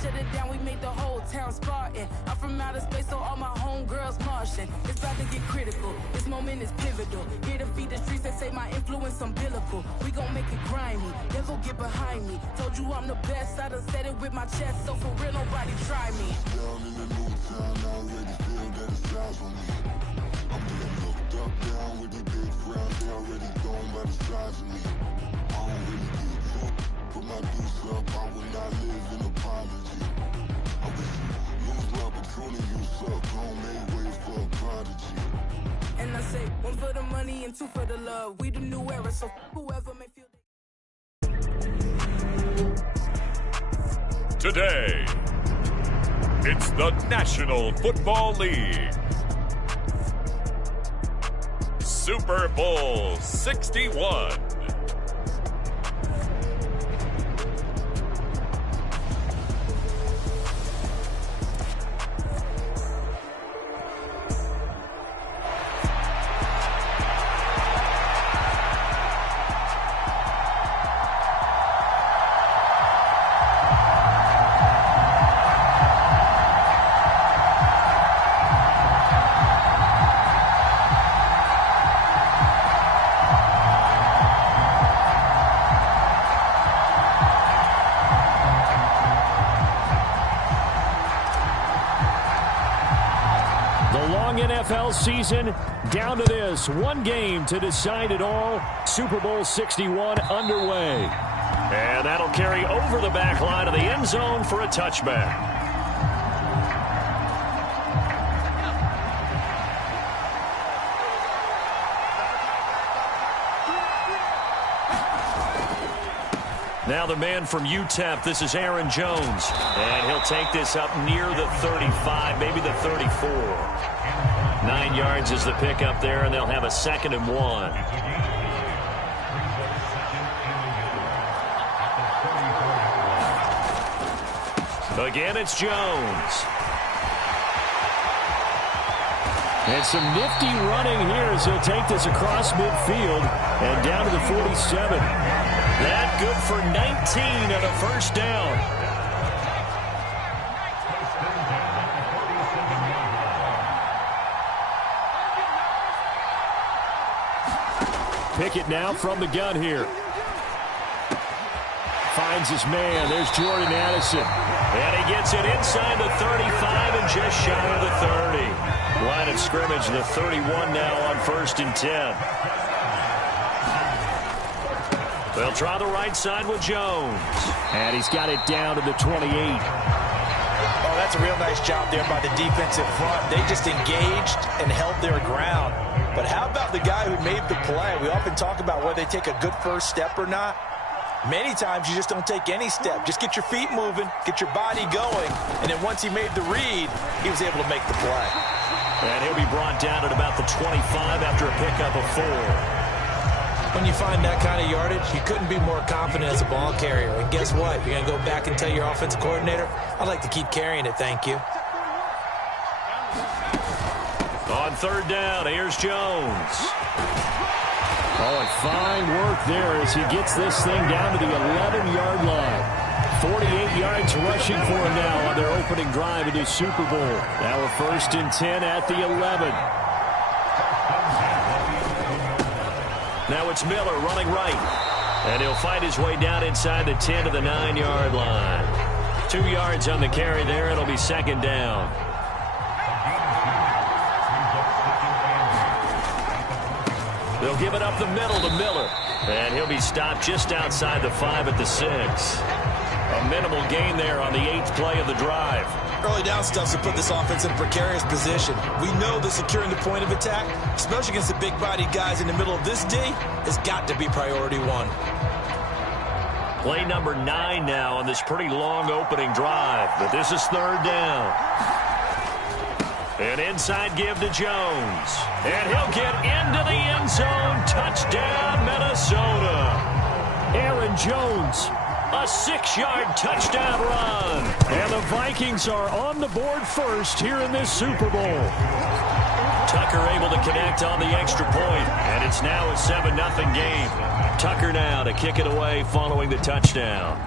shut it down, we made the whole town Spartan. I'm from outer space, so all my homegirls Martian. It's about to get critical, this moment is pivotal. Here to feed the streets that say my influence umbilical. We gon' make it grimy, never get behind me. Told you I'm the best, I done said it with my chest, so for real, nobody try me. Down in the new town, I already feel that it's eyes on me. I'm being looked up, down with the big crowd, they already gone by the size of me. I don't really give a fuck, put my deuce up, I will not live in apology. I wish you lose my opportunity, you suck, home made ways for a prodigy. And I say, one for the money and two for the love. We the new era, so whoever may feel Today, it's the National Football League. Super Bowl 61. NFL season down to this one game to decide it all. Super Bowl 61 underway. And that'll carry over the back line of the end zone for a touchback. Now the man from UTEP, this is Aaron Jones. And he'll take this up near the 35, maybe the 34. 9 yards is the pickup there, and they'll have a 2nd and 1. Again, it's Jones. And some nifty running here as he'll take this across midfield and down to the 47. That good for 19 and a first down. Pickett now from the gun here. Finds his man. There's Jordan Addison. And he gets it inside the 35 and just shy of the 30. Line of scrimmage, the 31 now on 1st and 10. They'll try the right side with Jones. And he's got it down to the 28. Oh, that's a real nice job there by the defensive front. They just engaged and held their ground. But how about the guy who made the play? We often talk about whether they take a good first step or not. Many times you just don't take any step. Just get your feet moving, get your body going, and then once he made the read, he was able to make the play. And he'll be brought down at about the 25 after a pickup of 4. When you find that kind of yardage, you couldn't be more confident as a ball carrier. And guess what? You're going to go back and tell your offensive coordinator, I'd like to keep carrying it, thank you. On 3rd down, here's Jones. Oh, and fine work there as he gets this thing down to the 11-yard line. 48 yards rushing for him now on their opening drive in the Super Bowl. Now a 1st and 10 at the 11. Now it's Miller running right. And he'll fight his way down inside the 10 to the 9-yard line. 2 yards on the carry there. It'll be 2nd down. They'll give it up the middle to Miller. And he'll be stopped just outside the 5 at the 6. A minimal gain there on the 8th play of the drive. Early down stuff to put this offense in a precarious position. We know that securing the point of attack, especially against the big-bodied guys in the middle of this D, has got to be priority 1. Play number 9 now on this pretty long opening drive. But this is 3rd down. An inside give to Jones. And he'll get into the end zone. Touchdown, Minnesota. Aaron Jones, a 6-yard touchdown run. And the Vikings are on the board first here in this Super Bowl. Tucker able to connect on the extra point. And it's now a 7-0 game. Tucker now to kick it away following the touchdown.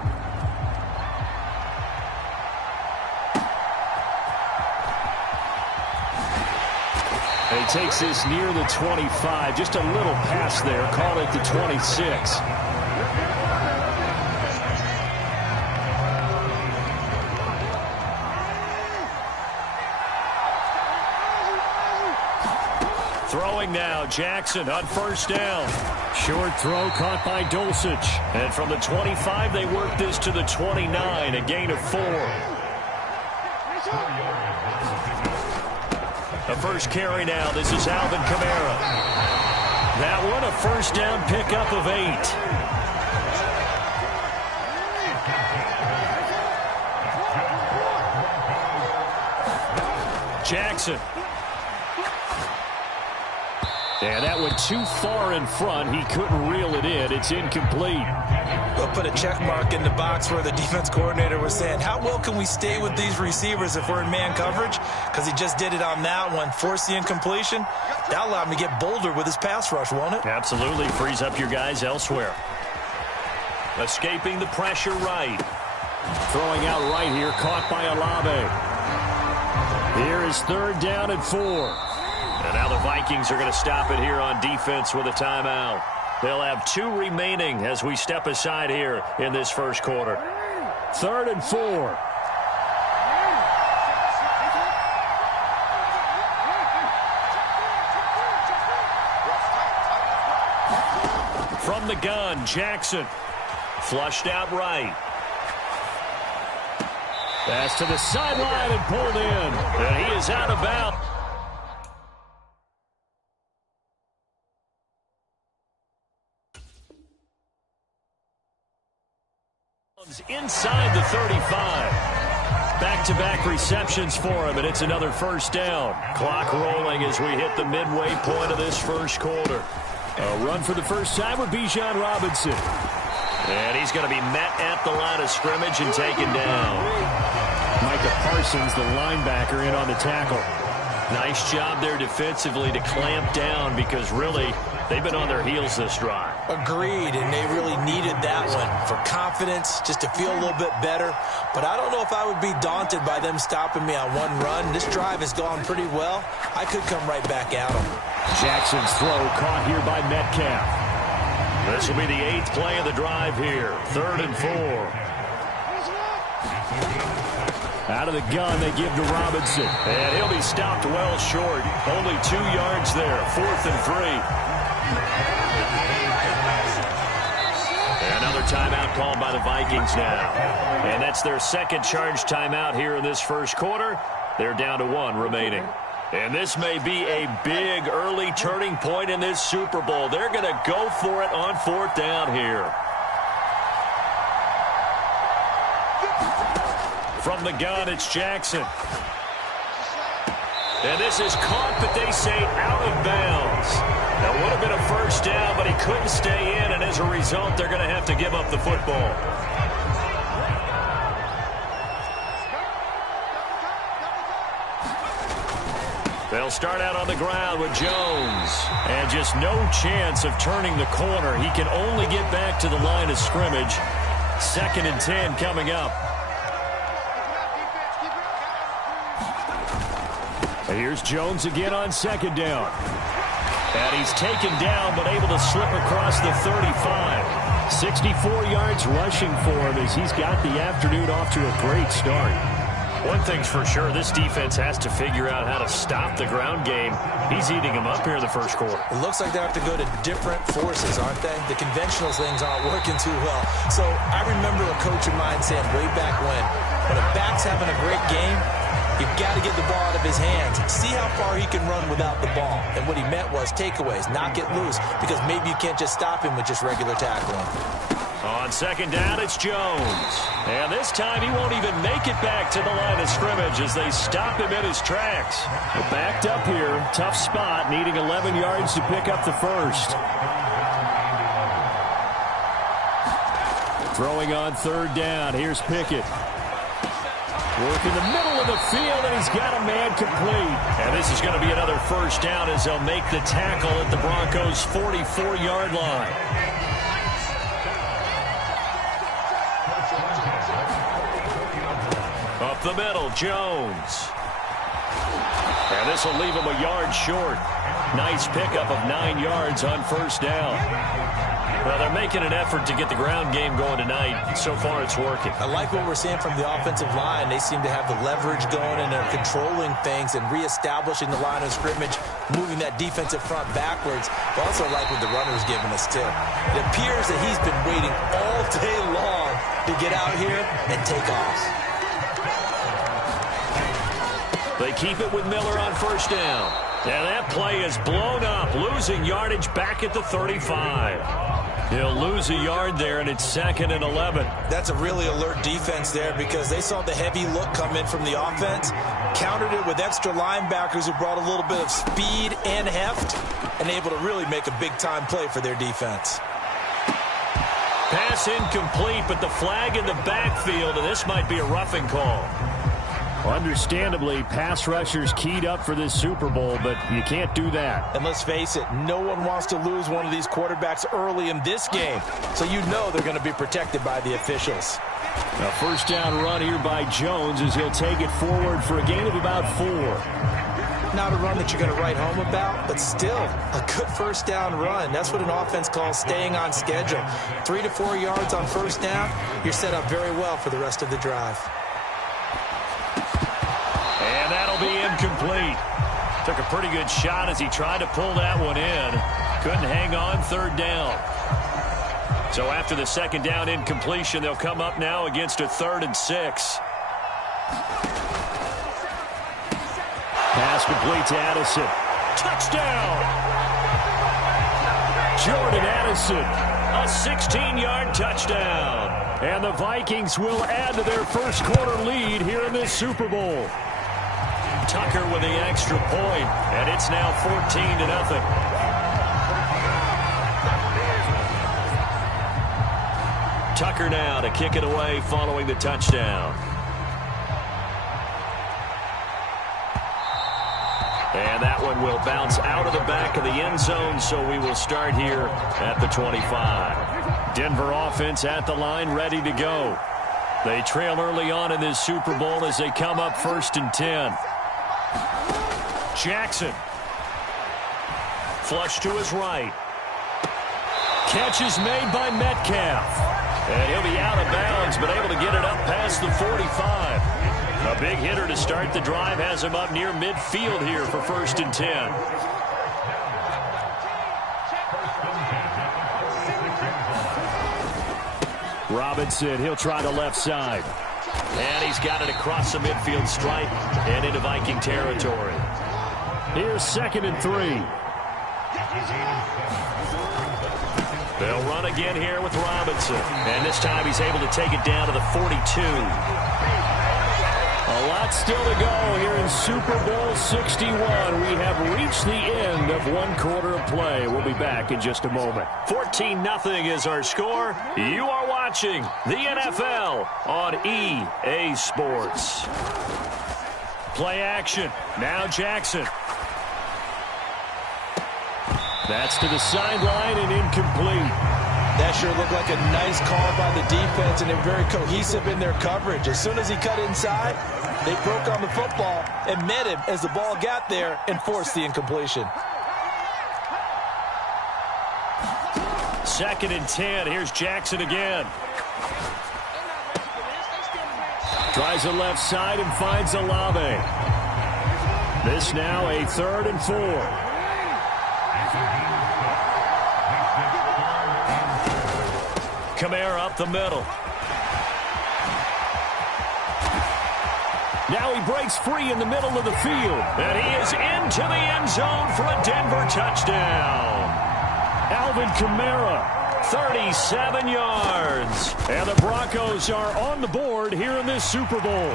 he takes this near the 25. Just a little pass there. Call it the 26. Throwing now, Jackson on first down. Short throw caught by Dulcich. And from the 25, they work this to the 29, a gain of 4. The first carry now, this is Alvin Kamara. That one, a first down pickup of 8. Jackson. And that went too far in front. He couldn't reel it in. It's incomplete. We'll put a check mark in the box where the defense coordinator was saying, how well can we stay with these receivers if we're in man coverage? Because he just did it on that one. Force the incompletion. That allowed him to get bolder with his pass rush, won't it? Absolutely. Frees up your guys elsewhere. Escaping the pressure right. Throwing out right here. Caught by Olave. Here is third down and 4. And now the Vikings are going to stop it here on defense with a timeout. They'll have 2 remaining as we step aside here in this first quarter. Third and 4. From the gun, Jackson. Flushed out right. Pass to the sideline and pulled in. And he is out of bounds. Inside the 35. Back-to-back receptions for him, and it's another first down. Clock rolling as we hit the midway point of this first quarter. A run for the first time with Bijan Robinson. And he's going to be met at the line of scrimmage and taken down. Micah Parsons, the linebacker, in on the tackle. Nice job there defensively to clamp down because really they've been on their heels this drive. Agreed, and they really needed that one for confidence, just to feel a little bit better. But I don't know if I would be daunted by them stopping me on one run. This drive has gone pretty well. I could come right back at them. Jackson's throw caught here by Metcalf. This will be the 8th play of the drive here. 3rd and 4. Out of the gun, they give to Robinson. And he'll be stopped well short. Only 2 yards there. 4th and 3. Another timeout called by the Vikings now. And that's their second charge timeout here in this first quarter. They're down to 1 remaining. And this may be a big early turning point in this Super Bowl. They're going to go for it on 4th down here. From the gun, it's Jackson. And this is caught, but they say out of bounds. That would have been a first down, but he couldn't stay in, and as a result, they're going to have to give up the football. They'll start out on the ground with Jones. And just no chance of turning the corner. He can only get back to the line of scrimmage. 2nd and 10 coming up. Here's Jones again on 2nd down. And he's taken down, but able to slip across the 35. 64 yards rushing for him as he's got the afternoon off to a great start. One thing's for sure, this defense has to figure out how to stop the ground game. He's eating them up here in the first quarter. It looks like they have to go to different forces, aren't they? The conventional things aren't working too well. So I remember a coach of mine saying way back when a back's having a great game, you've got to get the ball out of his hands. See how far he can run without the ball. And what he meant was takeaways, not get loose, because maybe you can't just stop him with just regular tackling. On 2nd down, it's Jones. And this time he won't even make it back to the line of scrimmage as they stop him in his tracks. Backed up here, tough spot, needing 11 yards to pick up the first. Throwing on 3rd down, here's Pickett. Work in the middle of the field, and he's got a man complete. And this is going to be another first down as they'll make the tackle at the Broncos' 44-yard line. Up the middle, Jones. And this will leave him a yard short. Nice pickup of 9 yards on first down. Well, they're making an effort to get the ground game going tonight. So far, it's working. I like what we're seeing from the offensive line. They seem to have the leverage going, and they're controlling things and reestablishing the line of scrimmage, moving that defensive front backwards. I also like what the runner's giving us, too. It appears that he's been waiting all day long to get out here and take off. They keep it with Miller on first down. And that play is blown up, losing yardage back at the 35. He'll lose a yard there, and it's 2nd and 11. That's a really alert defense there because they saw the heavy look come in from the offense, countered it with extra linebackers who brought a little bit of speed and heft, and able to really make a big-time play for their defense. Pass incomplete, but the flag in the backfield, and this might be a roughing call. Understandably, pass rushers keyed up for this Super Bowl, but you can't do that. And let's face it, no one wants to lose one of these quarterbacks early in this game. So you know they're going to be protected by the officials. A first down run here by Jones as he'll take it forward for a gain of about 4. Not a run that you're going to write home about, but still a good first down run. That's what an offense calls staying on schedule. 3 to 4 yards on first down, you're set up very well for the rest of the drive. And that'll be incomplete. Took a pretty good shot as he tried to pull that one in. Couldn't hang on, 3rd down. So after the 2nd down incompletion, they'll come up now against a 3rd and 6. Pass complete to Addison. Touchdown! Jordan Addison, a 16-yard touchdown. And the Vikings will add to their first quarter lead here in this Super Bowl. Tucker with the extra point, and it's now 14-0. Tucker now to kick it away following the touchdown. And that one will bounce out of the back of the end zone, so we will start here at the 25. Denver offense at the line, ready to go. They trail early on in this Super Bowl as they come up 1st and 10. Jackson. Flush to his right. Catch is made by Metcalf. And he'll be out of bounds, but able to get it up past the 45. A big hitter to start the drive has him up near midfield here for 1st and 10. Robinson, he'll try the left side. And he's got it across the midfield stripe and into Viking territory. Here's 2nd and 3. They'll run again here with Robinson. And this time he's able to take it down to the 42. A lot still to go here in Super Bowl 61. We have reached the end of 1 quarter of play. We'll be back in just a moment. 14-0 is our score. You are watching the NFL on EA Sports. Play action. Now Jackson. That's to the sideline and incomplete. That sure looked like a nice call by the defense, and they're very cohesive in their coverage. As soon as he cut inside, they broke on the football and met him as the ball got there and forced the incompletion. 2nd and 10. Here's Jackson again. Tries the left side and finds Olave. This now a 3rd and 4. Kamara up the middle. Now he breaks free in the middle of the field. And he is into the end zone for a Denver touchdown. Alvin Kamara, 37 yards. And the Broncos are on the board here in this Super Bowl.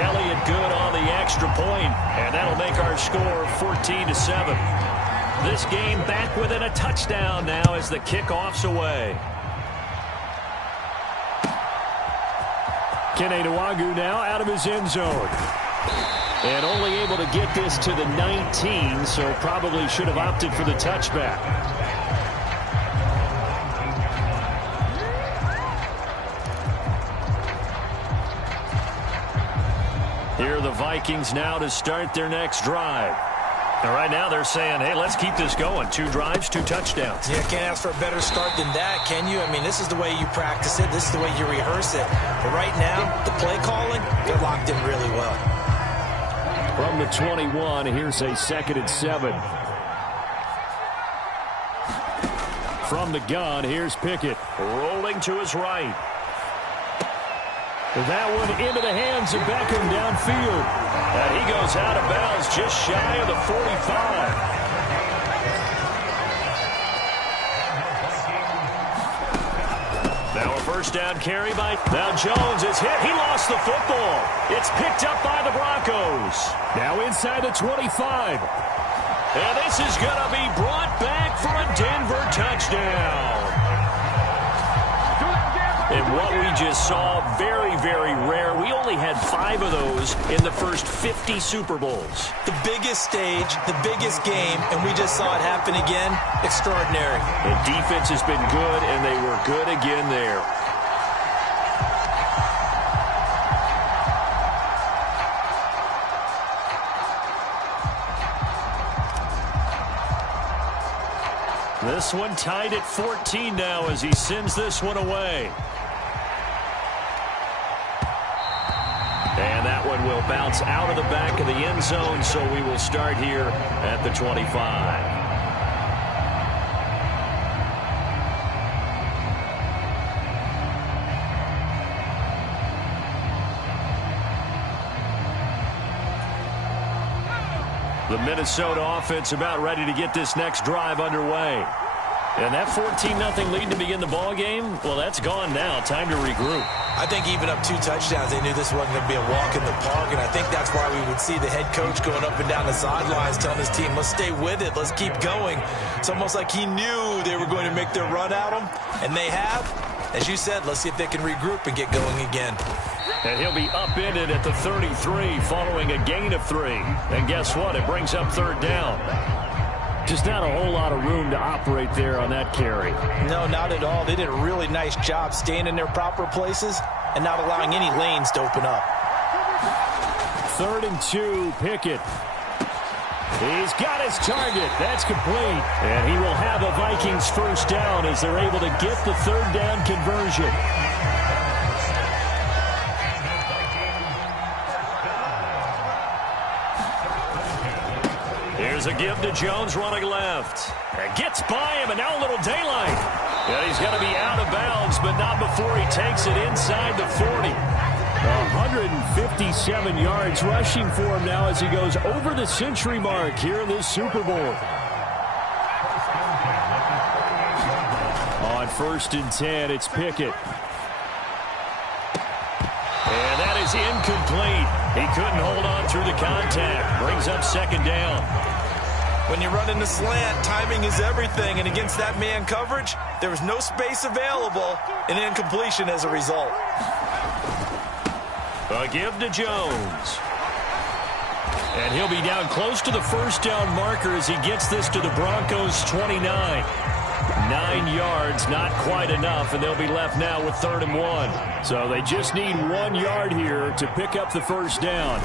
Elliott good on the extra point, and that'll make our score 14-7. This game back within a touchdown now as the kickoff's away. Kene Nwangwu now out of his end zone. And only able to get this to the 19, so probably should have opted for the touchback. Here are the Vikings now to start their next drive. And right now they're saying, hey, let's keep this going. 2 drives, 2 touchdowns. Yeah, can't ask for a better start than that, can you? I mean, this is the way you practice it. This is the way you rehearse it. But right now, the play calling, they're locked in really well. From the 21, here's a 2nd and 7. From the gun, here's Pickett. Rolling to his right. That one into the hands of Beckham downfield. And he goes out of bounds just shy of the 45. Now a first down carry by... Now Jones is hit. He lost the football. It's picked up by the Broncos. Now inside the 25. And this is going to be brought back for a Denver touchdown. And what we just saw, very, very rare. We only had 5 of those in the first 50 Super Bowls. The biggest stage, the biggest game, and we just saw it happen again. Extraordinary. The defense has been good, and they were good again there. This one tied at 14 now as he sends this one away. And that one will bounce out of the back of the end zone, so we will start here at the 25. The Minnesota offense about ready to get this next drive underway. And that 14-0 lead to begin the ball game, well, that's gone now. Time to regroup. I think even up 2 touchdowns, they knew this wasn't going to be a walk in the park, and I think that's why we would see the head coach going up and down the sidelines telling his team, let's stay with it, let's keep going. It's almost like he knew they were going to make their run at him, and they have. As you said, let's see if they can regroup and get going again. And he'll be upended at the 33 following a gain of 3. And guess what? It brings up 3rd down. Just not a whole lot of room to operate there on that carry. No, not at all. They did a really nice job staying in their proper places and not allowing any lanes to open up. 3rd and 2, Pickett. He's got his target. That's complete. And he will have a Vikings first down as they're able to get the 3rd down conversion. Here's a give to Jones running left. And gets by him, and now a little daylight. And he's going to be out of bounds, but not before he takes it inside the 40. 157 yards rushing for him now as he goes over the century mark here in this Super Bowl. On 1st and 10, it's Pickett. And that is incomplete. He couldn't hold on through the contact. Brings up 2nd down. When you run in the slant, timing is everything, and against that man coverage, there was no space available, and incompletion as a result. A give to Jones. And he'll be down close to the first down marker as he gets this to the Broncos' 29. 9 yards, not quite enough, and they'll be left now with 3rd and 1. So they just need 1 yard here to pick up the first down.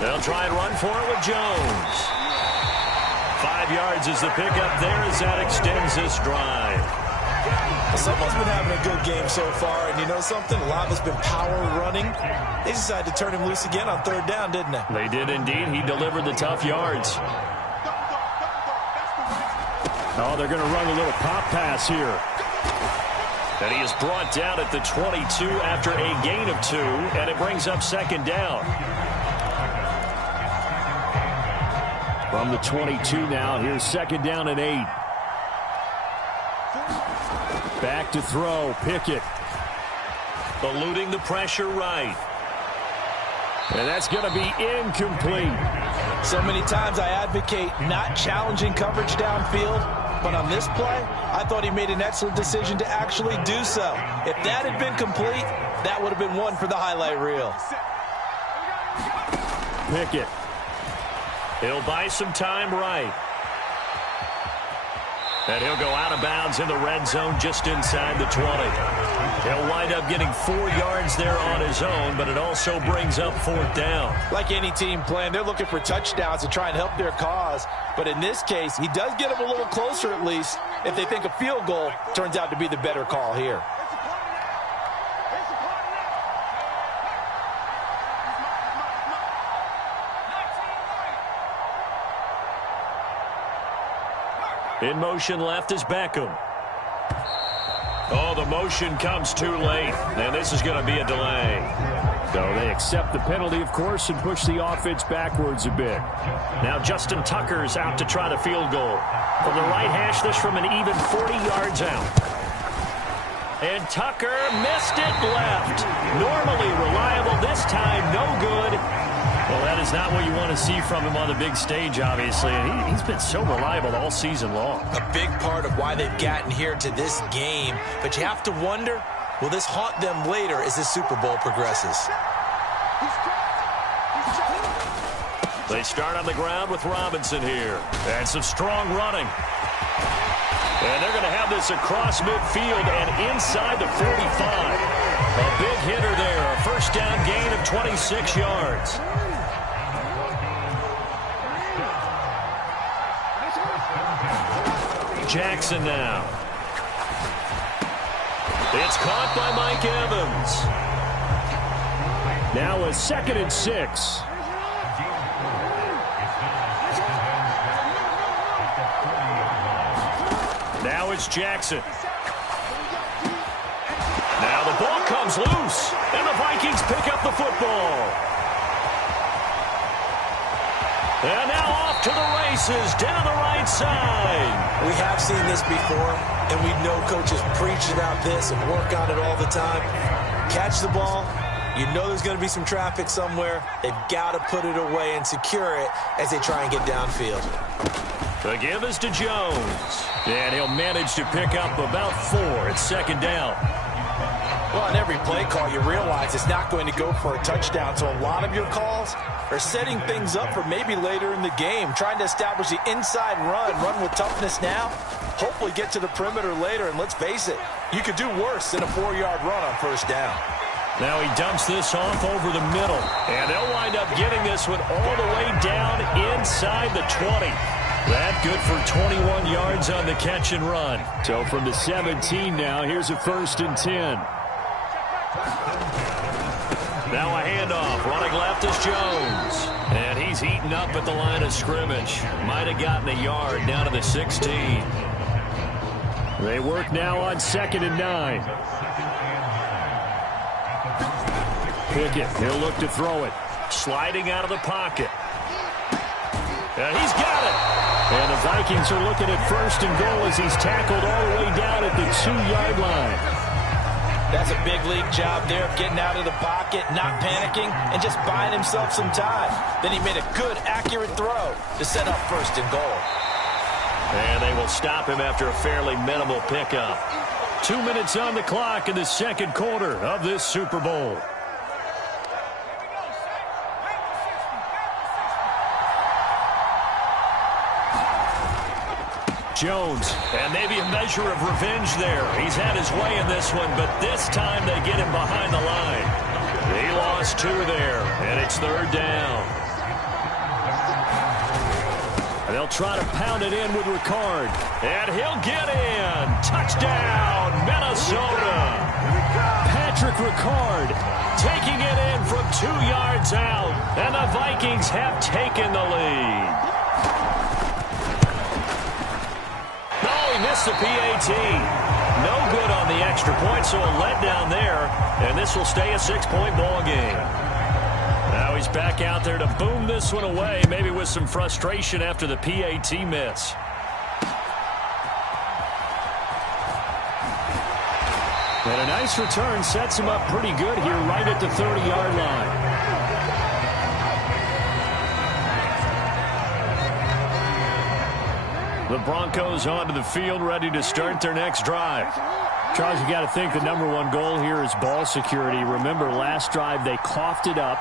They'll try and run for it with Jones. 5 yards is the pickup there as that extends this drive. Someone's been having a good game so far, and you know something? A lot of it's been power running. They decided to turn him loose again on 3rd down, didn't they? They did indeed. He delivered the tough yards. Oh, they're going to run a little pop pass here. And he is brought down at the 22 after a gain of 2, and it brings up 2nd down. From the 22 now, here's 2nd down and 8. Back to throw, Pickett. Eluding the pressure right. And that's going to be incomplete. So many times I advocate not challenging coverage downfield, but on this play, I thought he made an excellent decision to actually do so. If that had been complete, that would have been one for the highlight reel. Pickett. He'll buy some time right. And he'll go out of bounds in the red zone just inside the 20. He'll wind up getting 4 yards there on his own, but it also brings up 4th down. Like any team playing, they're looking for touchdowns to try and help their cause. But in this case, he does get them a little closer at least if they think a field goal turns out to be the better call here. In motion left is Beckham. Oh, the motion comes too late, and this is going to be a delay. So they accept the penalty, of course, and push the offense backwards a bit. Now Justin Tucker's out to try the field goal. From the right hash, this from an even 40 yards out. And Tucker missed it left. Normally reliable, this time no good. Well, that is not what you want to see from him on the big stage, obviously. And he's been so reliable all season long. A big part of why they've gotten here to this game. But you have to wonder, will this haunt them later as this Super Bowl progresses? They start on the ground with Robinson here. And some strong running. And they're going to have this across midfield and inside the 45. A big hitter there. A first down gain of 26 yards. Jackson now. It's caught by Mike Evans. Now a 2nd and 6. Now it's Jackson. Now the ball comes loose, and the Vikings pick up the football. And now off to the races, down the right side. We have seen this before, and we know coaches preach about this and work on it all the time. Catch the ball. You know there's going to be some traffic somewhere. They've got to put it away and secure it as they try and get downfield. The give is to Jones. And he'll manage to pick up about 4. It's 2nd down. Well, on every play call, you realize it's not going to go for a touchdown. So a lot of your calls are setting things up for maybe later in the game, trying to establish the inside run with toughness now, hopefully get to the perimeter later. And let's face it, you could do worse than a 4-yard run on 1st down. Now he dumps this off over the middle. And they'll wind up getting this one all the way down inside the 20. That good for 21 yards on the catch and run. So from the 17 now, here's a 1st and 10. Now a handoff. Running left is Jones. And he's eaten up at the line of scrimmage. Might have gotten a yard down to the 16. They work now on 2nd and 9. Pickett, he'll look to throw it. Sliding out of the pocket. And he's got it. And the Vikings are looking at 1st and goal as he's tackled all the way down at the 2-yard line. That's a big league job there of getting out of the pocket, not panicking, and just buying himself some time. Then he made a good, accurate throw to set up 1st and goal. And they will stop him after a fairly minimal pickup. 2 minutes on the clock in the 2nd quarter of this Super Bowl. Jones, and maybe a measure of revenge there. He's had his way in this one, but this time they get him behind the line. He lost 2 there, and it's 3rd down. And they'll try to pound it in with Ricard. And he'll get in. Touchdown, Minnesota. Patrick Ricard taking it in from 2 yards out, and the Vikings have taken the lead. Missed the PAT. No good on the extra point, so a letdown there, and this will stay a 6-point ball game. Now he's back out there to boom this one away, maybe with some frustration after the PAT miss. And a nice return sets him up pretty good here right at the 30-yard line. The Broncos onto the field, ready to start their next drive. Charles, you got to think the #1 goal here is ball security. Remember, last drive they coughed it up.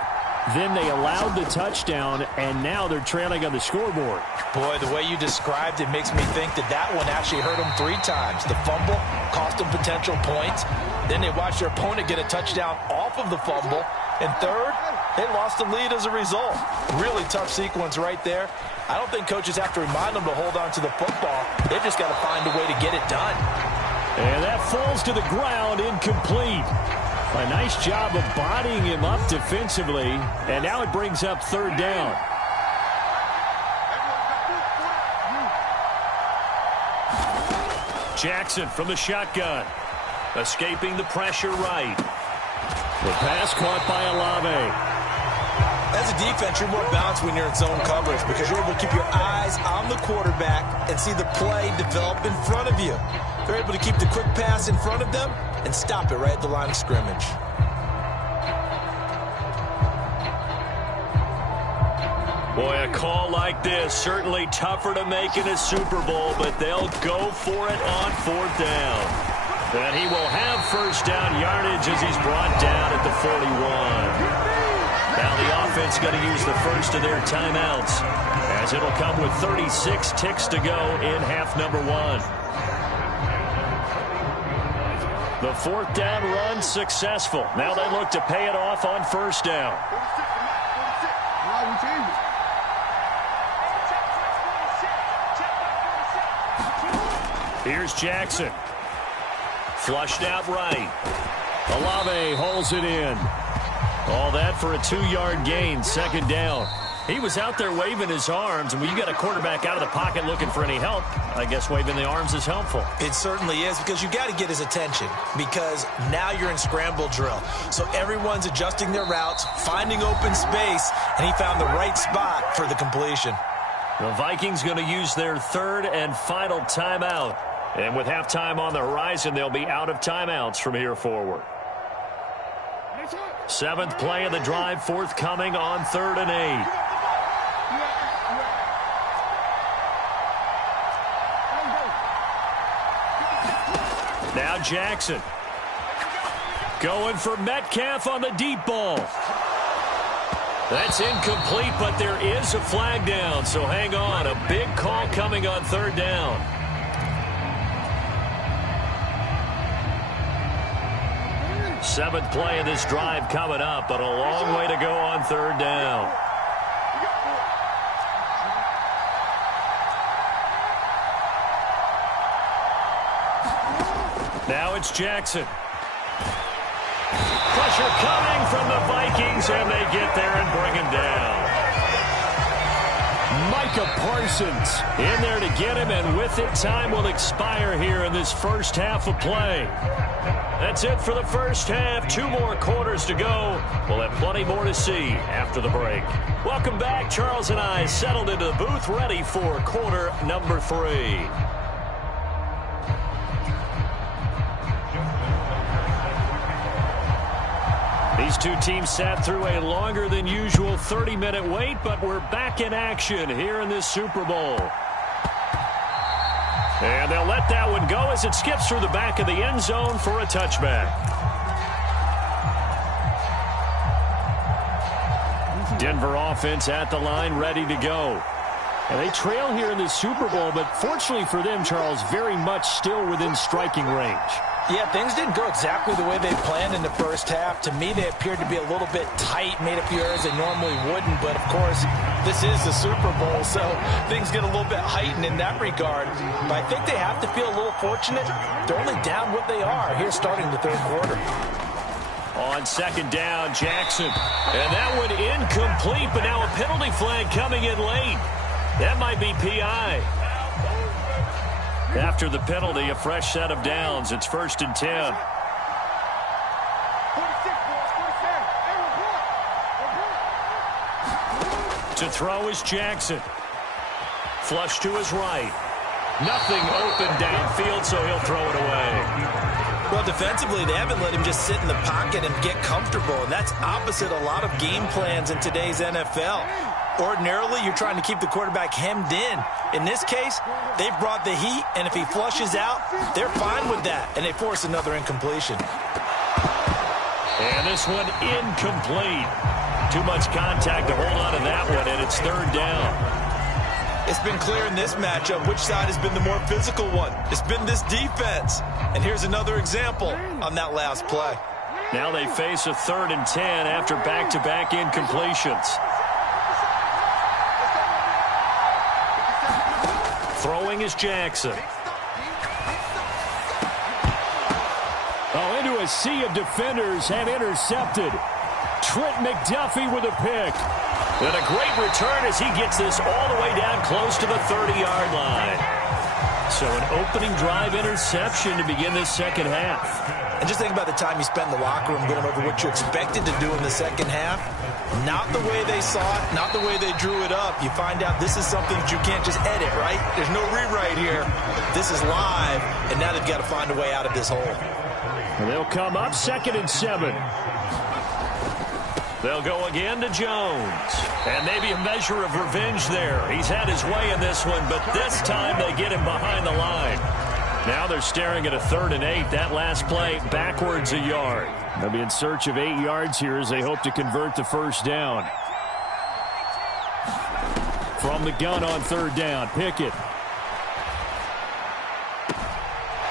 Then they allowed the touchdown, and now they're trailing on the scoreboard. Boy, the way you described it makes me think that one actually hurt them 3 times. The fumble cost them potential points. Then they watched their opponent get a touchdown off of the fumble. And third, they lost the lead as a result. Really tough sequence right there. I don't think coaches have to remind them to hold on to the football. They've just got to find a way to get it done. And that falls to the ground, incomplete. A nice job of bodying him up defensively. And now it brings up 3rd down. Jackson from the shotgun. Escaping the pressure right. The pass caught by Olave. As a defense, you're more balanced when you're in zone coverage because you're able to keep your eyes on the quarterback and see the play develop in front of you. They're able to keep the quick pass in front of them and stop it right at the line of scrimmage. Boy, a call like this, certainly tougher to make in a Super Bowl, but they'll go for it on 4th down. And he will have 1st down yardage as he's brought down at the 41. Now the offense going to use the first of their timeouts as it'll come with 36 ticks to go in half number 1. The 4th down run successful. Now they look to pay it off on 1st down. Here's Jackson. Flushed out right. Olave holds it in. All that for a 2-yard gain, 2nd down. He was out there waving his arms, and when you got a quarterback out of the pocket looking for any help, I guess waving the arms is helpful. It certainly is because you got to get his attention because now you're in scramble drill. So everyone's adjusting their routes, finding open space, and he found the right spot for the completion. The Vikings going to use their 3rd and final timeout. And with halftime on the horizon, they'll be out of timeouts from here forward. 7th play of the drive forthcoming on 3rd and 8. Now Jackson. Going for Metcalf on the deep ball. That's incomplete, but there is a flag down, so hang on. A big call coming on 3rd down. Seventh play of this drive coming up, but a long way to go on 3rd down. Now it's Jackson. Pressure coming from the Vikings, and they get there and bring him down. Micah Parsons in there to get him, and with it, time will expire here in this first half of play. That's it for the first half. 2 more quarters to go. We'll have plenty more to see after the break. Welcome back. Charles and I settled into the booth, ready for quarter number 3. These 2 teams sat through a longer than usual 30-minute wait, but we're back in action here in this Super Bowl. And they'll let that one go as it skips through the back of the end zone for a touchback. Denver offense at the line, ready to go. And they trail here in the Super Bowl, but fortunately for them, Charles, very much still within striking range. Yeah, things didn't go exactly the way they planned in the first half. To me, they appeared to be a little bit tight, made a few errors they normally wouldn't. But, of course, this is the Super Bowl, so things get a little bit heightened in that regard. But I think they have to feel a little fortunate. They're only down what they are here starting the 3rd quarter. On 2nd down, Jackson. And that one incomplete, but now a penalty flag coming in late. That might be PI. After the penalty, a fresh set of downs. It's 1st and 10. To throw is Jackson. Flush to his right. Nothing open downfield, so he'll throw it away. Well, defensively, they haven't let him just sit in the pocket and get comfortable, and that's opposite a lot of game plans in today's NFL. Ordinarily, you're trying to keep the quarterback hemmed in. In this case, they've brought the heat, and if he flushes out, they're fine with that, and they force another incompletion. And this one incomplete. Too much contact to hold on to that one, and it's third down. It's been clear in this matchup which side has been the more physical one. It's been this defense. And here's another example on that last play. Now they face a 3rd and 10 after back-to-back incompletions. Throwing is Jackson. Oh, into a sea of defenders and intercepted. Trent McDuffie with a pick. And a great return as he gets this all the way down close to the 30-yard line. So an opening drive interception to begin this second half. And just think about the time you spent in the locker room going over what you expected to do in the second half. Not the way they saw it, not the way they drew it up. You find out this is something that you can't just edit, right? There's no rewrite here. This is live, and now they've got to find a way out of this hole. And they'll come up 2nd and 7. They'll go again to Jones. And maybe a measure of revenge there. He's had his way in this one, but this time they get him behind the line. Now they're staring at a 3rd and 8. That last play backwards a yard. They'll be in search of 8 yards here as they hope to convert the first down. From the gun on 3rd down, Pickett.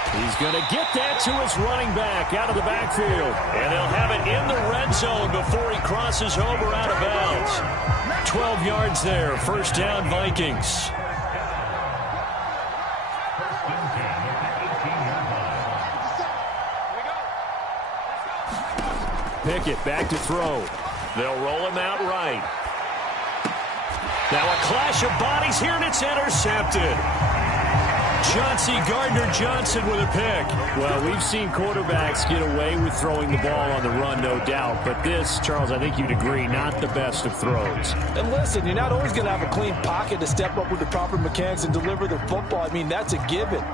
He's going to get that to his running back out of the backfield. And they'll have it in the red zone before he crosses over out of bounds. 12 yards there, first down Vikings. Pickett back to throw. They'll roll him out right. Now a clash of bodies here, and it's intercepted. Chauncey Gardner-Johnson with a pick. Well, we've seen quarterbacks get away with throwing the ball on the run, no doubt. But this, Charles, I think you'd agree, not the best of throws. And listen, you're not always going to have a clean pocket to step up with the proper mechanics and deliver the football. I mean, that's a given.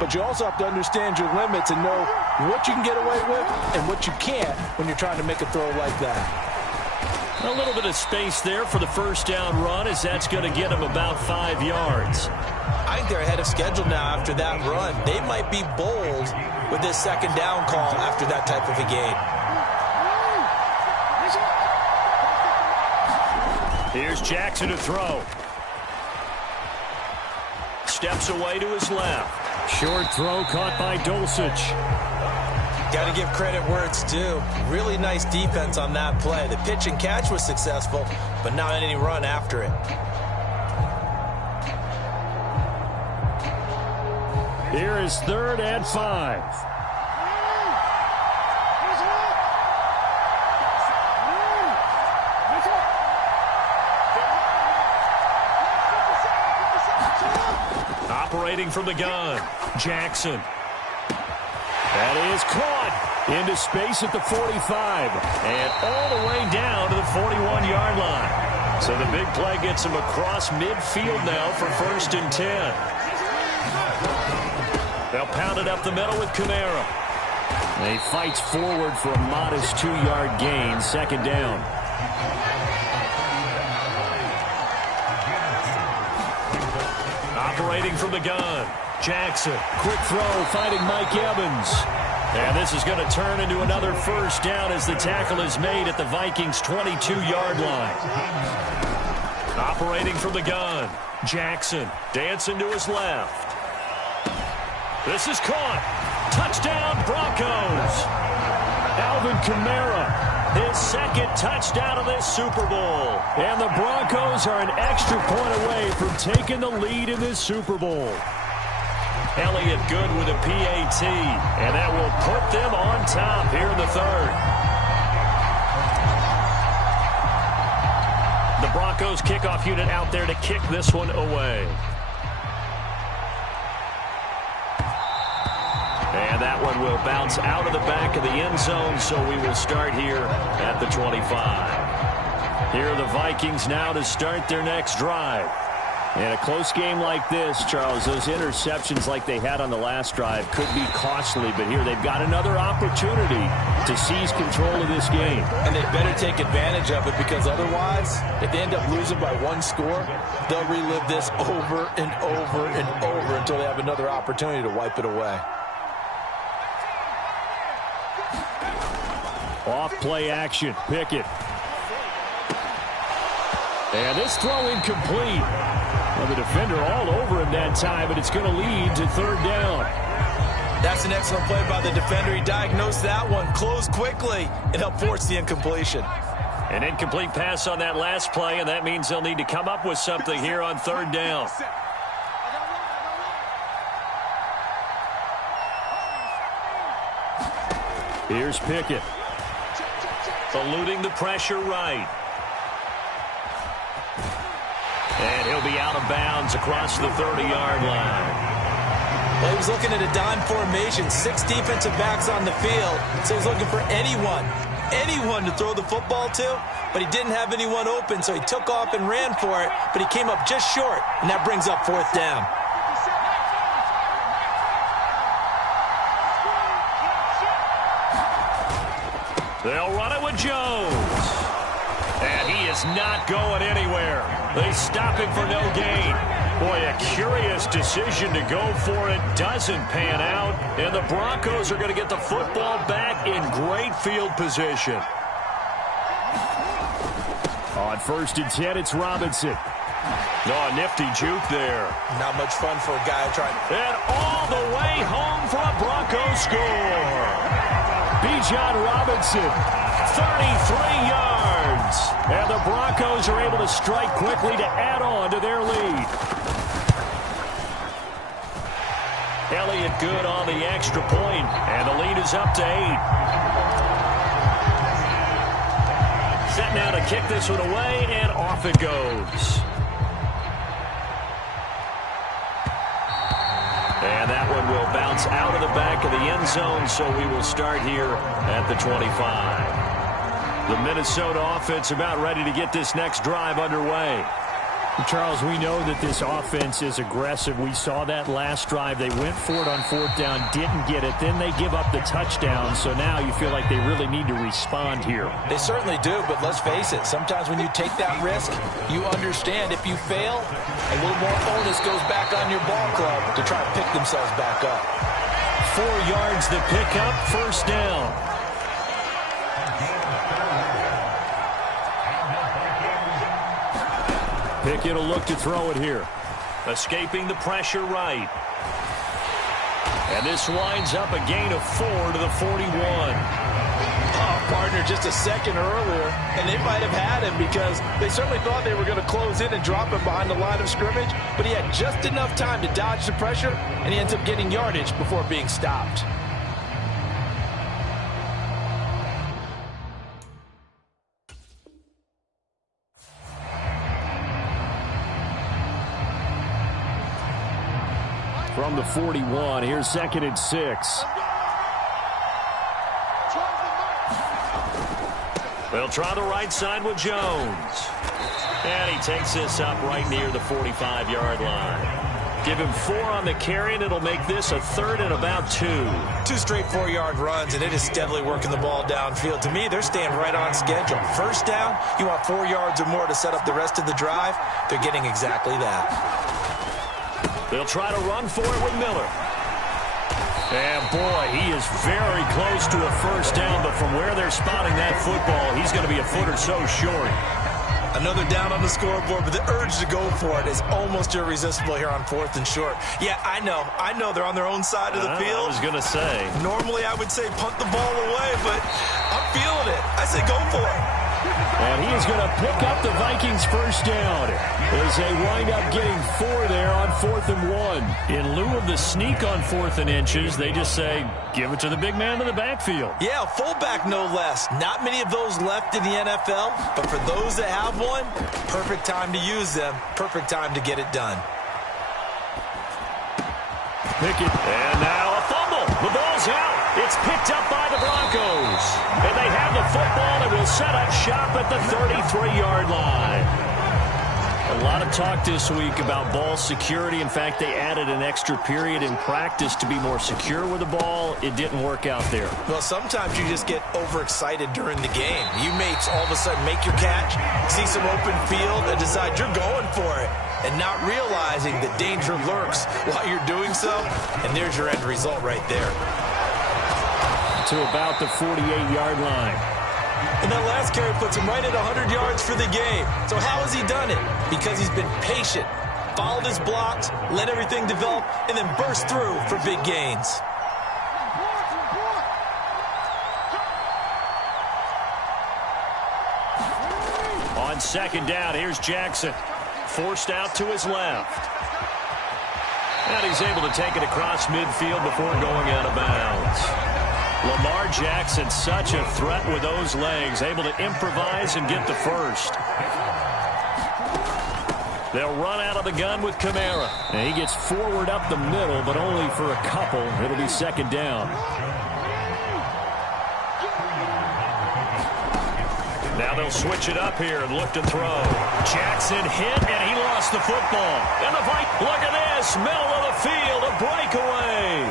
But you also have to understand your limits and know what you can get away with and what you can't when you're trying to make a throw like that. A little bit of space there for the first down run, as that's going to get them about 5 yards. I think they're ahead of schedule now after that run. They might be bold with this second down call after that type of a game. Here's Jackson to throw. Steps away to his left. Short throw caught by Dulcich. Got to give credit where it's due. Really nice defense on that play. The pitch and catch was successful, but not any run after it. Here is 3rd and 5. Operating from the gun, Jackson. That is caught into space at the 45 and all the way down to the 41-yard line. So the big play gets him across midfield now for 1st and 10. They'll pound it up the middle with Kamara. He fights forward for a modest 2-yard gain, 2nd down. Operating from the gun, Jackson. Quick throw, finding Mike Evans. And this is going to turn into another first down as the tackle is made at the Vikings' 22-yard line. Operating from the gun, Jackson dancing to his left. This is caught. Touchdown, Broncos. Alvin Kamara, His 2nd touchdown of this Super Bowl. and the Broncos are an extra point away from taking the lead in this Super Bowl. Elliott good with a PAT, and that will put them on top here in the 3rd. The Broncos kickoff unit out there to kick this one away. And that one will bounce out of the back of the end zone, so we will start here at the 25. Here are the Vikings now to start their next drive. In a close game like this, Charles, those interceptions like they had on the last drive could be costly, but here they've got another opportunity to seize control of this game. And they better take advantage of it, because otherwise, if they end up losing by 1 score, they'll relive this over and over and over until they have another opportunity to wipe it away. Off play action, Pickett. And this throw incomplete. Well, the defender all over him that time, but it's going to lead to third down. That's an excellent play by the defender. He diagnosed that one, closed quickly, and helped force the incompletion. An incomplete pass on that last play, and that means they'll need to come up with something here on third down. Here's Pickett. Eluding the pressure right. And he'll be out of bounds across the 30-yard line. Well, he was looking at a dime formation, 6 defensive backs on the field, so he's looking for anyone to throw the football to, but he didn't have anyone open, so he took off and ran for it, but he came up just short, and that brings up fourth down. They'll run it with Jones. And he is not going anywhere. They stop him for no gain. Boy, a curious decision to go for it. Doesn't pan out. And the Broncos are going to get the football back in great field position. On 1st and 10, it's Robinson. Oh, a nifty juke there. Not much fun for a guy trying. And all the way home for a Broncos score. Bijan Robinson, 33 yards. And the Broncos are able to strike quickly to add on to their lead. Elliott good on the extra point, and the lead is up to 8. Set now to kick this one away, and off it goes. And that one will bounce out of the back of the end zone, so we will start here at the 25. The Minnesota offense about ready to get this next drive underway. Charles, we know that this offense is aggressive. We saw that last drive. They went for it on 4th down, didn't get it. Then they give up the touchdown, so now you feel like they really need to respond here. They certainly do, but let's face it. Sometimes when you take that risk, you understand if you fail, a little more onus goes back on your ball club to try to pick themselves back up. 4 yards to pick up, first down. Pickett will look to throw it here. Escaping the pressure right. And this winds up a gain of 4 to the 41. Oh, partner, just a second earlier, and they might have had him because they certainly thought they were going to close in and drop him behind the line of scrimmage, but he had just enough time to dodge the pressure, and he ends up getting yardage before being stopped. From the 41, here's 2nd and 6. They'll try the right side with Jones. And he takes this up right near the 45-yard line. Give him 4 on the carry, and it'll make this a 3rd and about 2. 2 straight 4-yard runs, and it is steadily working the ball downfield. To me, they're staying right on schedule. First down, you want 4 yards or more to set up the rest of the drive. They're getting exactly that. They'll try to run for it with Miller. And, boy, he is very close to a first down, but from where they're spotting that football, he's going to be a foot or so short. Another down on the scoreboard, but the urge to go for it is almost irresistible here on 4th and short. Yeah, I know they're on their own side of the field. I was going to say. Normally, I would say punt the ball away, but I'm feeling it. I say go for it. And he is going to pick up the Vikings' first down as they wind up getting 4 there on 4th and 1. In lieu of the sneak on 4th and inches, they just say, give it to the big man in the backfield. Yeah, fullback no less. Not many of those left in the NFL, but for those that have one, perfect time to use them, perfect time to get it done. Pickett. And now a fumble. The ball's out. It's picked up by the Broncos. And they have the football and will set up shop at the 33-yard line. A lot of talk this week about ball security. In fact, they added an extra period in practice to be more secure with the ball. It didn't work out there. Well, sometimes you just get overexcited during the game. You may all of a sudden make your catch, see some open field, and decide you're going for it, and not realizing that danger lurks while you're doing so. And there's your end result right there. To about the 48-yard line. And that last carry puts him right at 100 yards for the game. So how has he done it? Because he's been patient, followed his blocks, let everything develop, and then burst through for big gains. On second down, here's Jackson. Forced out to his left. And he's able to take it across midfield before going out of bounds. Lamar Jackson, such a threat with those legs, able to improvise and get the first. They'll run out of the gun with Kamara. And he gets forward up the middle, but only for a couple. It'll be second down. Now they'll switch it up here and look to throw. Jackson hit, and he lost the football. And the fight, look at this, middle of the field, a breakaway.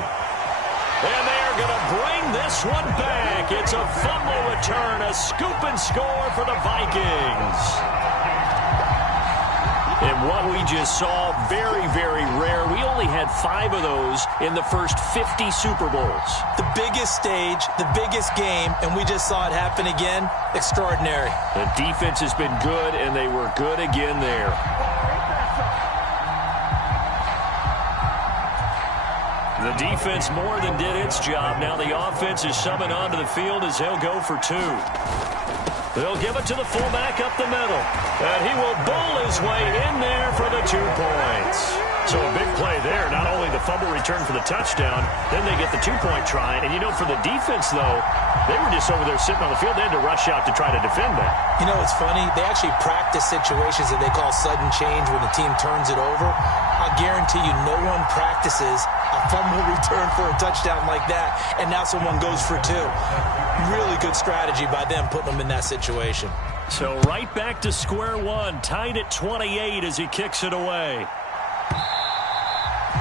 And they are going to bring this one back. It's a fumble return, a scoop and score for the Vikings. And what we just saw, very, very rare. We only had 5 of those in the first 50 Super Bowls. The biggest stage, the biggest game, and we just saw it happen again. Extraordinary. The defense has been good, and they were good again there. The defense more than did its job. Now the offense is summoned onto the field as they'll go for 2. They'll give it to the fullback up the middle. And he will bowl his way in there for the 2 points. So a big play there. Not only the fumble return for the touchdown, then they get the 2-point try. And, you know, for the defense, though, they were just over there sitting on the field. They had to rush out to try to defend that. You know, it's funny. They actually practice situations that they call sudden change when the team turns it over. I guarantee you no one practices a fumble return for a touchdown like that, and now someone goes for 2. Really good strategy by them putting them in that situation. So right back to square one, tied at 28 as he kicks it away.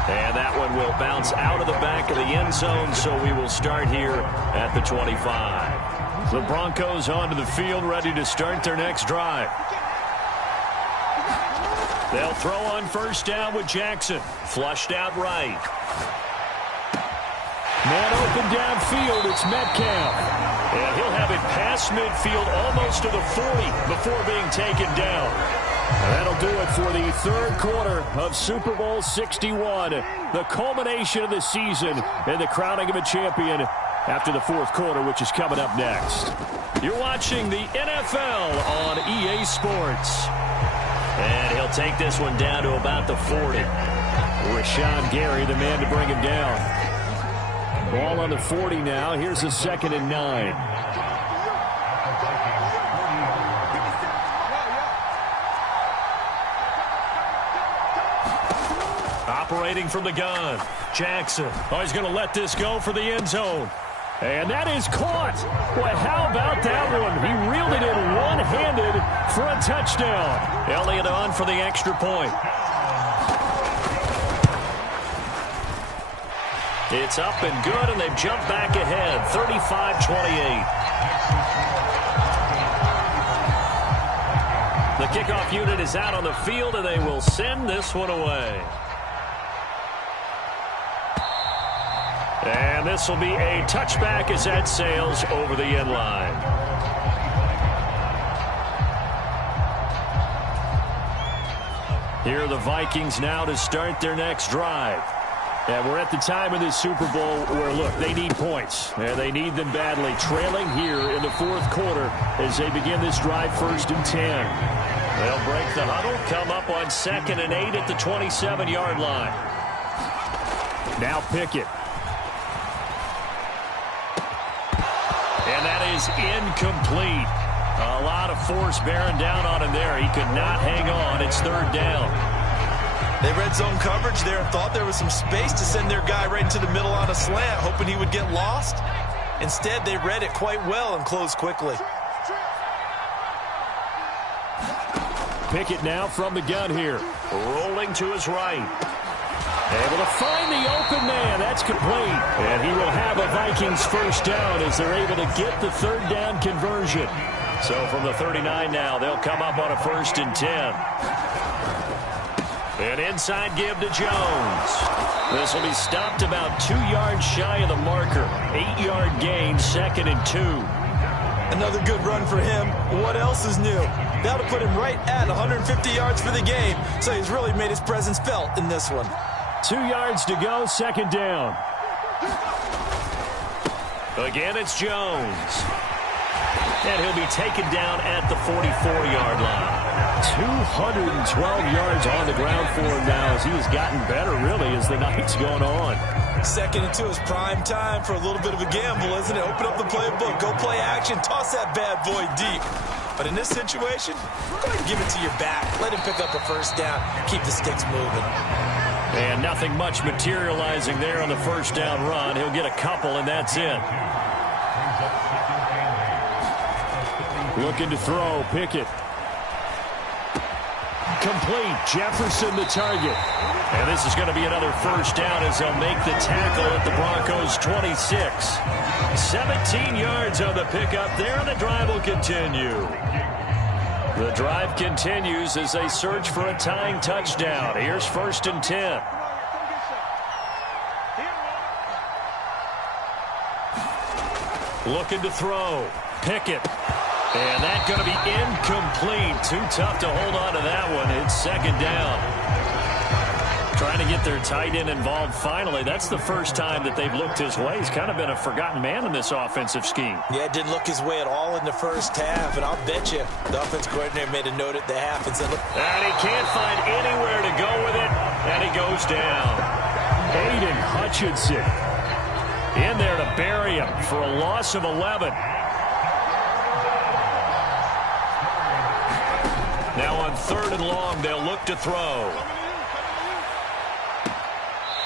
And that one will bounce out of the back of the end zone, so we will start here at the 25. The Broncos onto the field, ready to start their next drive. They'll throw on first down with Jackson. Flushed out right. Man open downfield, it's Metcalf. And he'll have it past midfield almost to the 40 before being taken down. That'll do it for the third quarter of Super Bowl 61. The culmination of the season and the crowning of a champion after the fourth quarter, which is coming up next. You're watching the NFL on EA Sports. And he'll take this one down to about the 40. Rashawn Gary, the man to bring him down. Ball on the 40 now. Here's a 2nd and 9. Operating from the gun, Jackson. Oh, he's going to let this go for the end zone. And that is caught. Boy, how about that one? He reeled it in one-handed for a touchdown. Elliott on for the extra point. It's up and good, and they've jumped back ahead, 35-28. The kickoff unit is out on the field, and they will send this one away. And this will be a touchback as that sails over the end line. Here are the Vikings now to start their next drive. And we're at the time of this Super Bowl where, look, they need points. And they need them badly. Trailing here in the fourth quarter as they begin this drive, 1st and 10. They'll break the huddle, come up on 2nd and 8 at the 27-yard line. Now Pickett. And that is incomplete. A lot of force bearing down on him there. He could not hang on. It's 3rd down. They read zone coverage there and thought there was some space to send their guy right into the middle on a slant, hoping he would get lost. Instead, they read it quite well and closed quickly. Pickett now from the gun here. Rolling to his right. Able to find the open man. That's complete. And he will have a Vikings first down as they're able to get the 3rd down conversion. So from the 39 now, they'll come up on a 1st and 10. An inside give to Jones. This will be stopped about 2 yards shy of the marker. 8-yard gain, 2nd and 2. Another good run for him. What else is new? That'll put him right at 150 yards for the game, so he's really made his presence felt in this one. 2 yards to go, second down. Again, it's Jones. And he'll be taken down at the 44-yard line. 212 yards on the ground for him now as he has gotten better, really, as the night's gone on. 2nd and 2 is prime time for a little bit of a gamble, isn't it? Open up the playbook, go play action, toss that bad boy deep. But in this situation, go ahead and give it to your back. Let him pick up a first down, keep the sticks moving. And nothing much materializing there on the first down run. He'll get a couple, and that's it. Looking to throw, Pickett. Complete, Jefferson the target. And this is going to be another first down as they'll make the tackle at the Broncos' 26. 17 yards on the pickup there, and the drive will continue. The drive continues as they search for a tying touchdown. Here's 1st and 10. Looking to throw. Pickett. And that's going to be incomplete. Too tough to hold on to that one. It's 2nd down. Trying to get their tight end involved finally. That's the first time that they've looked his way. He's kind of been a forgotten man in this offensive scheme. Yeah, it didn't look his way at all in the first half, and I'll bet you the offense coordinator made a note at the half and said, look. And he can't find anywhere to go with it, and he goes down. Aiden Hutchinson in there to bury him for a loss of 11. Now on 3rd and long, they'll look to throw.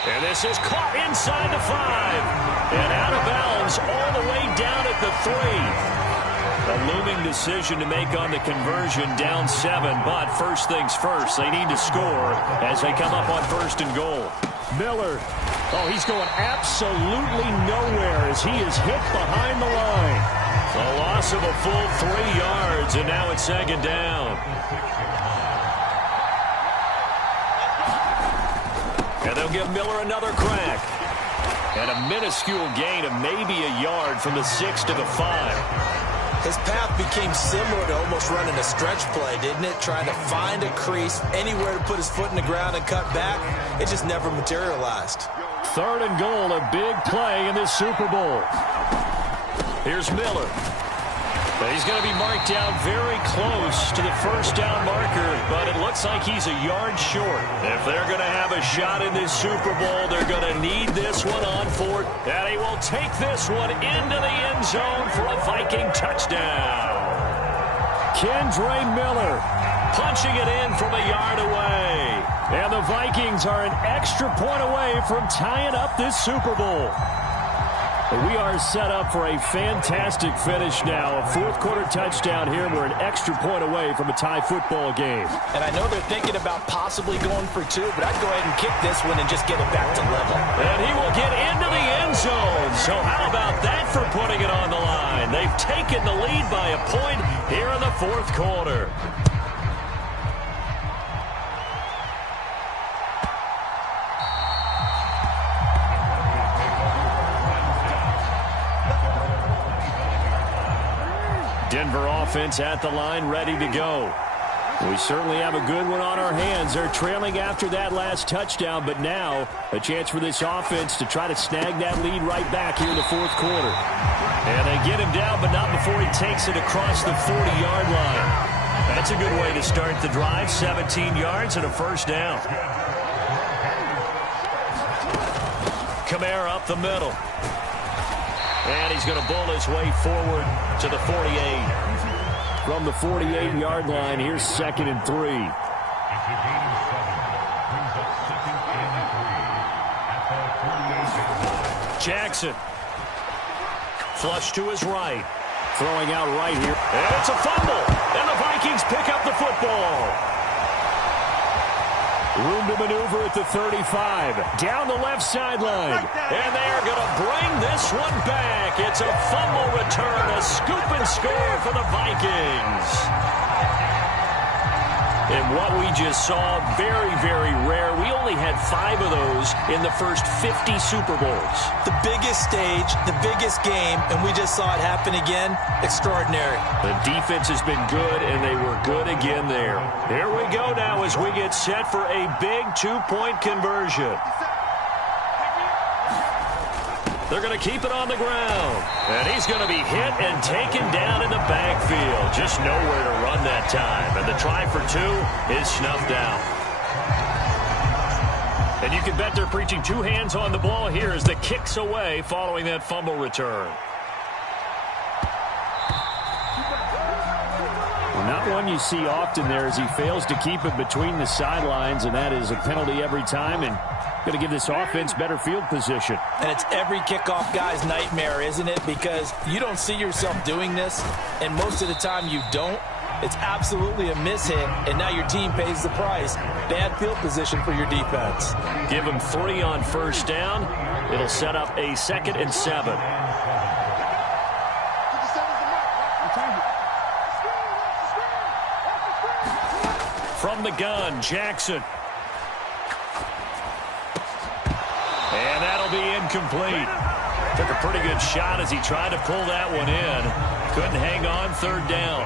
And this is caught inside the 5. And out of bounds all the way down at the 3. A looming decision to make on the conversion, down 7. But first things first, they need to score as they come up on 1st and goal. Miller. Oh, he's going absolutely nowhere as he is hit behind the line. A loss of a full 3 yards, and now it's 2nd down. And they'll give Miller another crack. And a minuscule gain of maybe a yard from the 6 to the 5. His path became similar to almost running a stretch play, didn't it? Trying to find a crease, anywhere to put his foot in the ground and cut back. It just never materialized. 3rd and goal, a big play in this Super Bowl. Here's Miller. He's going to be marked down very close to the first down marker, but it looks like he's a yard short. If they're going to have a shot in this Super Bowl, they're going to need this one on 4th. And he will take this one into the end zone for a Viking touchdown. Kendre Miller punching it in from a yard away. And the Vikings are an extra point away from tying up this Super Bowl. We are set up for a fantastic finish now. A 4th quarter touchdown here. We're an extra point away from a tie football game. And I know they're thinking about possibly going for 2, but I'd go ahead and kick this one and just get it back to level. And he will get into the end zone. So how about that for putting it on the line? They've taken the lead by a point here in the 4th quarter. Denver offense at the line, ready to go. We certainly have a good one on our hands. They're trailing after that last touchdown, but now a chance for this offense to try to snag that lead right back here in the 4th quarter. And they get him down, but not before he takes it across the 40-yard line. That's a good way to start the drive. 17 yards and a first down. Kamara up the middle. And he's going to bull his way forward to the 48. From the 48-yard line, here's 2nd and 3. Jackson. Flush to his right. Throwing out right here. And it's a fumble. And the Vikings pick up the football. Room to maneuver at the 35. Down the left sideline. And they are going to bring this one back. It's a fumble return. A scoop and score for the Vikings. And what we just saw, very, very rare. We only had 5 of those in the first 50 Super Bowls. The biggest stage, the biggest game, and we just saw it happen again. Extraordinary. The defense has been good, and they were good again there. Here we go now as we get set for a big 2-point conversion. They're going to keep it on the ground. And he's going to be hit and taken down in the backfield. Just nowhere to run that time. And the try for 2 is snuffed out. And you can bet they're preaching 2 hands on the ball here as the kick's away following that fumble return. Well, not one you see often there as he fails to keep it between the sidelines, and that is a penalty every time, and going to give this offense better field position. And it's every kickoff guy's nightmare, isn't it? Because you don't see yourself doing this, and most of the time you don't. It's absolutely a mishit, and now your team pays the price. Bad field position for your defense. Give him 3 on first down. It'll set up a 2nd and 7. From the gun, Jackson. And that'll be incomplete. Took a pretty good shot as he tried to pull that one in. Couldn't hang on 3rd down.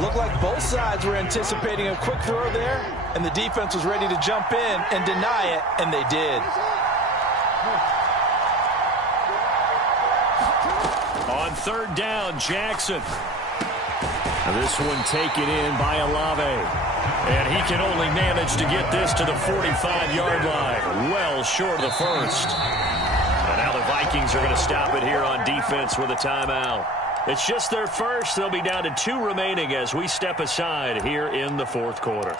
Looked like both sides were anticipating a quick throw there, and the defense was ready to jump in and deny it, and they did. On 3rd down, Jackson. Now this one taken in by Olave. And he can only manage to get this to the 45-yard line. Well short of the first. And now the Vikings are going to stop it here on defense with a timeout. It's just their first. They'll be down to 2 remaining as we step aside here in the 4th quarter.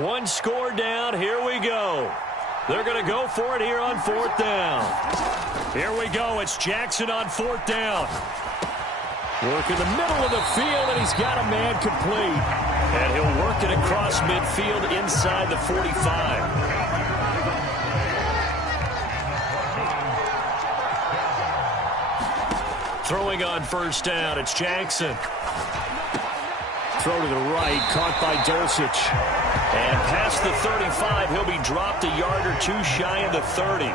One score down. Here we go. They're going to go for it here on 4th down. Here we go. It's Jackson on 4th down. Work in the middle of the field, and he's got a man complete. And he'll work it across midfield inside the 45. Throwing on first down, it's Jackson. Throw to the right, caught by Dulcich. And past the 35, he'll be dropped a yard or 2 shy of the 30.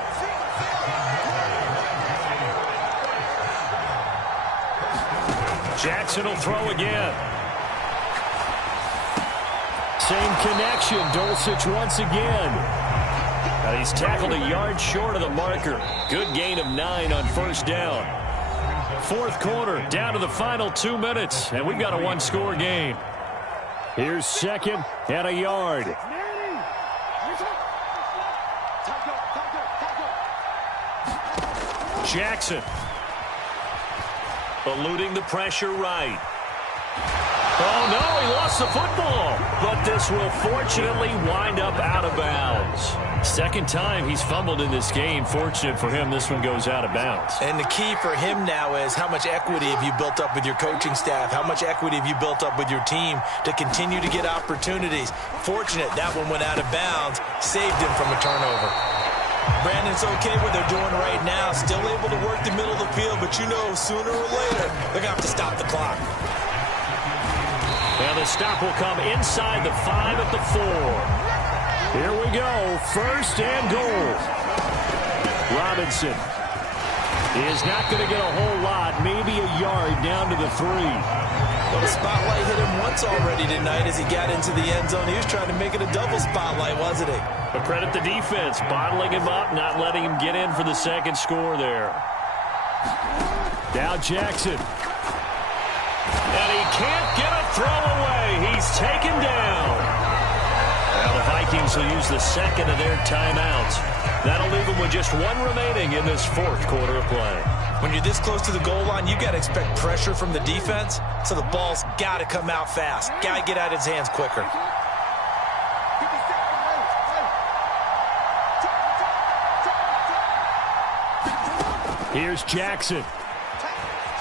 Jackson will throw again. Same connection, Dulcich once again. And he's tackled a yard short of the marker. Good gain of 9 on first down. 4th quarter, down to the final 2 minutes, and we've got a 1-score game. Here's 2nd and a yard. Jackson. Eluding the pressure right. Oh, no, he lost the football. But this will fortunately wind up out of bounds. 2nd time he's fumbled in this game. Fortunate for him, this one goes out of bounds. And the key for him now is how much equity have you built up with your coaching staff? How much equity have you built up with your team to continue to get opportunities? Fortunate that one went out of bounds, saved him from a turnover. Brandon's okay what they're doing right now. Still able to work the middle of the field, but you know sooner or later they're going to have to stop the clock. Now the stop will come inside the 5 at the 4. Here we go, 1st and goal. Robinson is not going to get a whole lot, maybe a yard down to the 3. Well, the spotlight hit him once already tonight as he got into the end zone. He was trying to make it a double spotlight, wasn't he? But credit the defense, bottling him up, not letting him get in for the 2nd score there. Now Jackson. And he can't get a throw away. He's taken down. Now the Vikings will use the 2nd of their timeouts. That'll leave them with just 1 remaining in this 4th quarter of play. When you're this close to the goal line, you got to expect pressure from the defense, so the ball's got to come out fast. Got to get out of his hands quicker. Here's Jackson.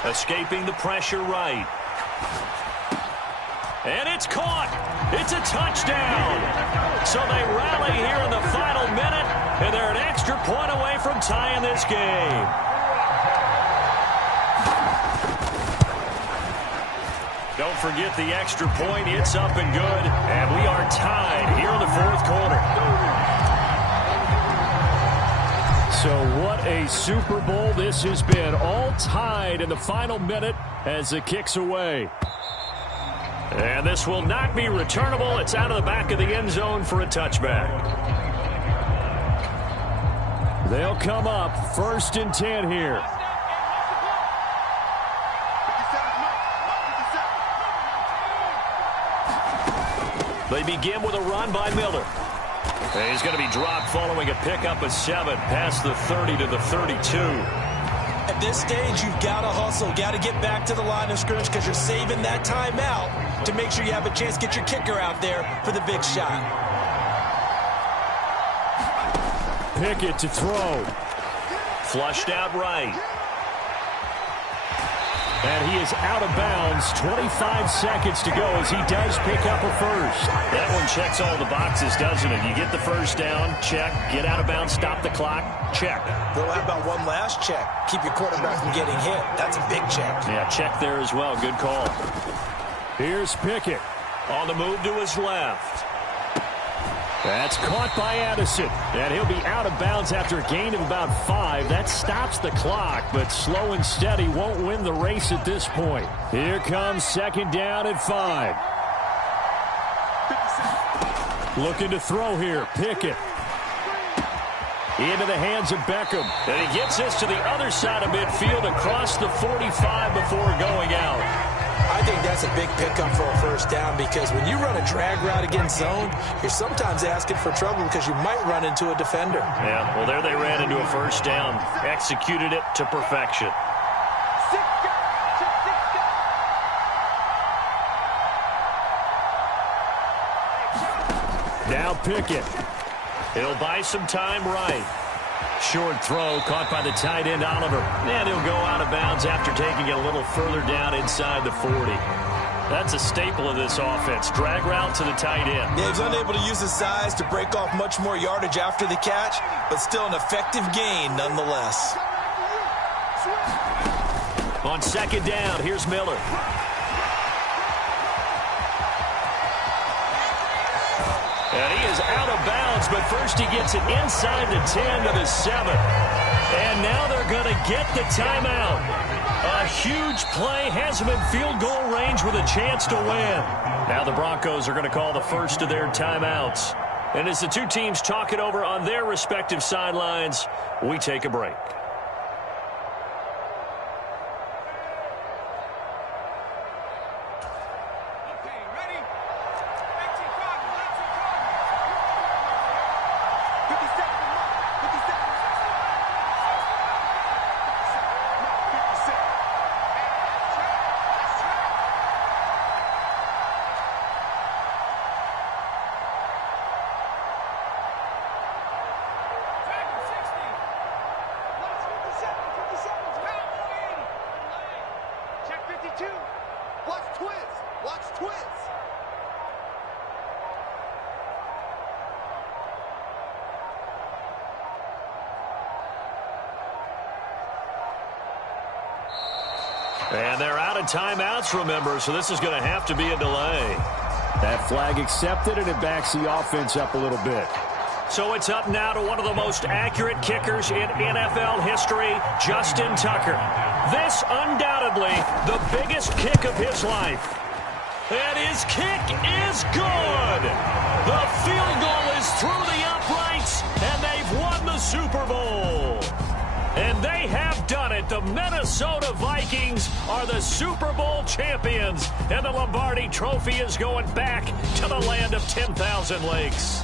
Escaping the pressure right. And it's caught. It's a touchdown. So they rally here in the final minute, and they're an extra point away from tying this game. don't forget the extra point. It's up and good, and we are tied here in the fourth quarter. So what a Super Bowl this has been. All tied in the final minute as the kick's away. And this will not be returnable. It's out of the back of the end zone for a touchback. They'll come up 1st and 10 here. They begin with a run by Miller. And he's going to be dropped following a pickup of 7 past the 30 to the 32. At this stage, you've got to hustle, got to get back to the line of scrimmage because you're saving that timeout to make sure you have a chance to get your kicker out there for the big shot. Pickett to throw. Flushed out right. And he is out of bounds. 25 seconds to go as he does pick up a first. That one checks all the boxes, doesn't it? You get the first down, check. Get out of bounds, stop the clock, check. Well, how about one last check? Keep your quarterback from getting hit. That's a big check. Yeah, check there as well. Good call. Here's Pickett. On the move to his left. That's caught by Addison, and he'll be out of bounds after a gain of about 5. That stops the clock, but slow and steady won't win the race at this point. Here comes 2nd down and 5. Looking to throw here, Pickett. Into the hands of Beckham. And he gets this to the other side of midfield across the 45 before going out. I think that's a big pickup for a first down because when you run a drag route against zone, you're sometimes asking for trouble because you might run into a defender. Yeah, well, there they ran into a first down. Executed it to perfection. Now Pickett. He'll buy some time right. Short throw caught by the tight end, Oliver. And he'll go out of bounds after taking it a little further down inside the 40. That's a staple of this offense. Drag route to the tight end. Yeah, he's unable to use his size to break off much more yardage after the catch, but still an effective gain nonetheless. On 2nd down, here's Miller. And he is out of bounds, but first he gets it inside the 10 to the 7. And now they're going to get the timeout. A huge play has him in field goal range with a chance to win. Now the Broncos are going to call the first of their timeouts. And as the two teams talk it over on their respective sidelines, we take a break. And they're out of timeouts, remember, so this is going to have to be a delay. That flag accepted, and it backs the offense up a little bit. So it's up now to one of the most accurate kickers in NFL history, Justin Tucker. This undoubtedly the biggest kick of his life. And his kick is good. The field goal is through the uprights, and they've won the Super Bowl. And they have done it. The Minnesota Vikings are the Super Bowl champions. And the Lombardi Trophy is going back to the land of 10,000 lakes.